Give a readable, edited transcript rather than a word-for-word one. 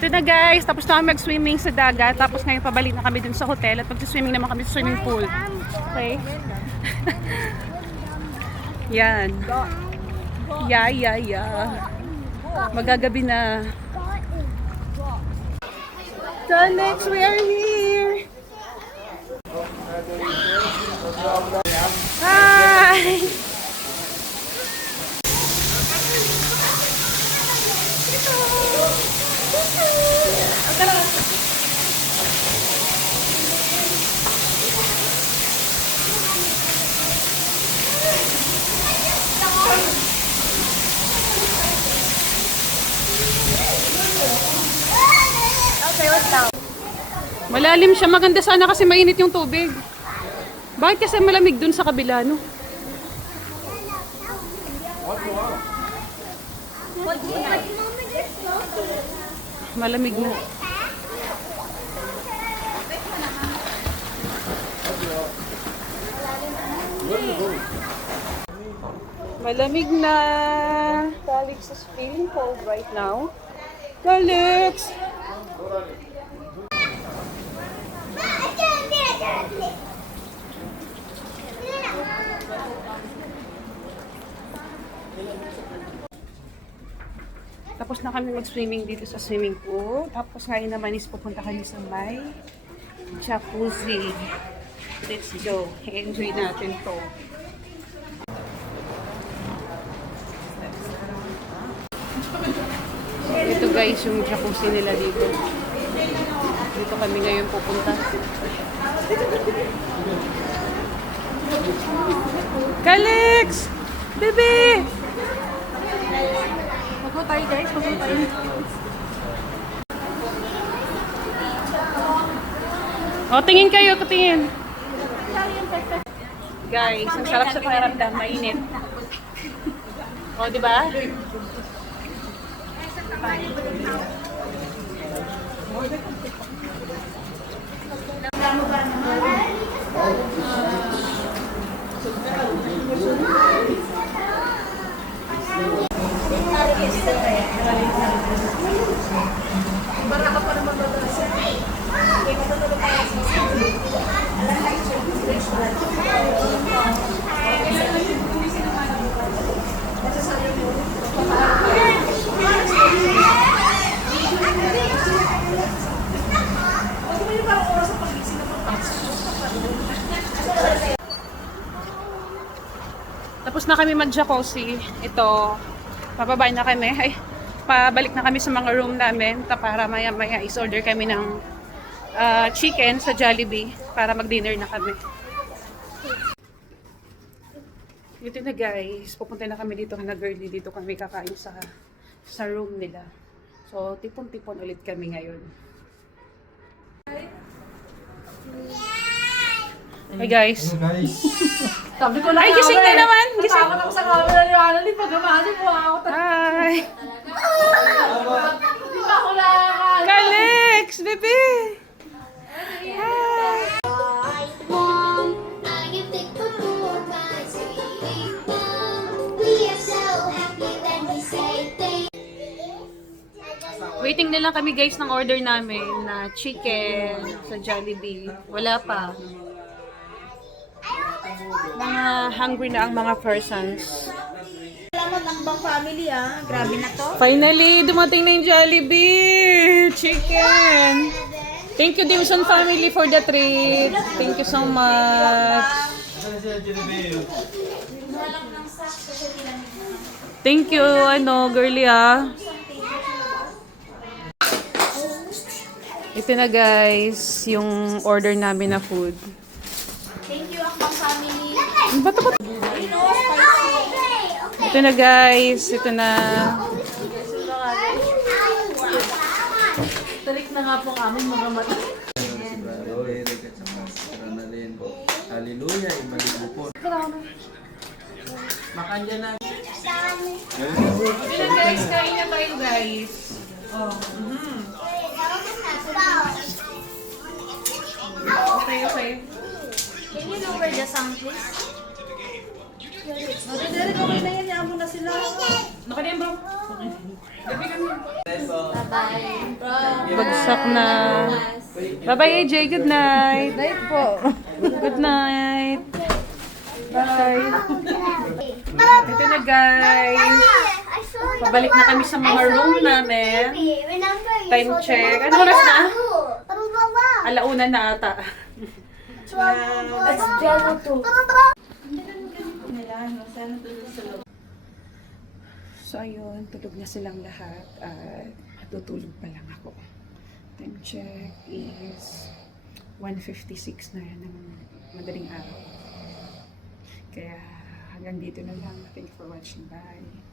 Ito na guys, tapos na kami mag-swimming sa dagat. Tapos ngayon pabalik na kami dun sa hotel at mag-swimming naman kami sa swimming pool. Okay? Yan. Yeah. Magagabi na. So next, we are here. Hi! Malalim siya. Maganda sana kasi mainit yung tubig. Bakit kasi malamig dun sa kabila, no? Malamig na. Malamig na. Calix is feeling cold right now. Calix! Tapos na kami mag-swimming dito sa swimming pool. Tapos ngayon naman is pupunta kami sa may jacuzzi. Let's go. Enjoy natin to. Ito guys yung jacuzzi nila dito. Dito kami ngayon pupunta. Calix! Bebe! Magpo tayo guys, magpo tayo. O, tingin kayo, tingin. Guys, ang sarap sa pakiramdam, mainit. O, diba? Tapos na kami mag-jacuzzi. Ito, pababa na kami. Ay, pabalik na kami sa mga room namin para maya-maya is-order kami ng chicken sa Jollibee para mag-dinner na kami. Ito na guys, pupunta na kami dito na girly. Dito kami kakain sa room nila. So, tipon-tipon ulit kami ngayon. Hey guys. Hello guys. Sabi ko lang Ay, gising na naman. Gising. Kasama ako sa camera ni Annalyn. Pag-amali mo ako. Hi. Di ba ako lang? Calix, bebe. Waiting na lang kami guys ng order namin na chicken sa Jollibee. Wala pa. Mga hungry na ang mga persons. Salamat ang bang family grabe na to. Finally, dumating na yung Jollibee! Chicken! Thank you Dimson family for the treat. Thank you so much. Thank you, girly Ito na guys, yung order namin na food. Thank you ang bang family. Bato. Ito na guys, ito na. Tarik na nga po ang aming mga mata. Hallelujah, imalibupon. Makanya na. Ito na guys, kain na tayo guys. Oh. lower the sound, please? Derek, okay na yan. Yaan mo na sila. Nakaliyan bro. Bye-bye. Bagsak na. Bye-bye AJ, good night. Night po. Good night. Bye. Ito na guys. Pabalik na kami sa mga room namin. Time check. Ano oras na? Alauna na ata. So ayun, tulog na silang lahat at tutulog pa lang ako. Time check is 1:56 na ng madaling araw. Kaya hanggang dito na lang. Thank you for watching. Bye.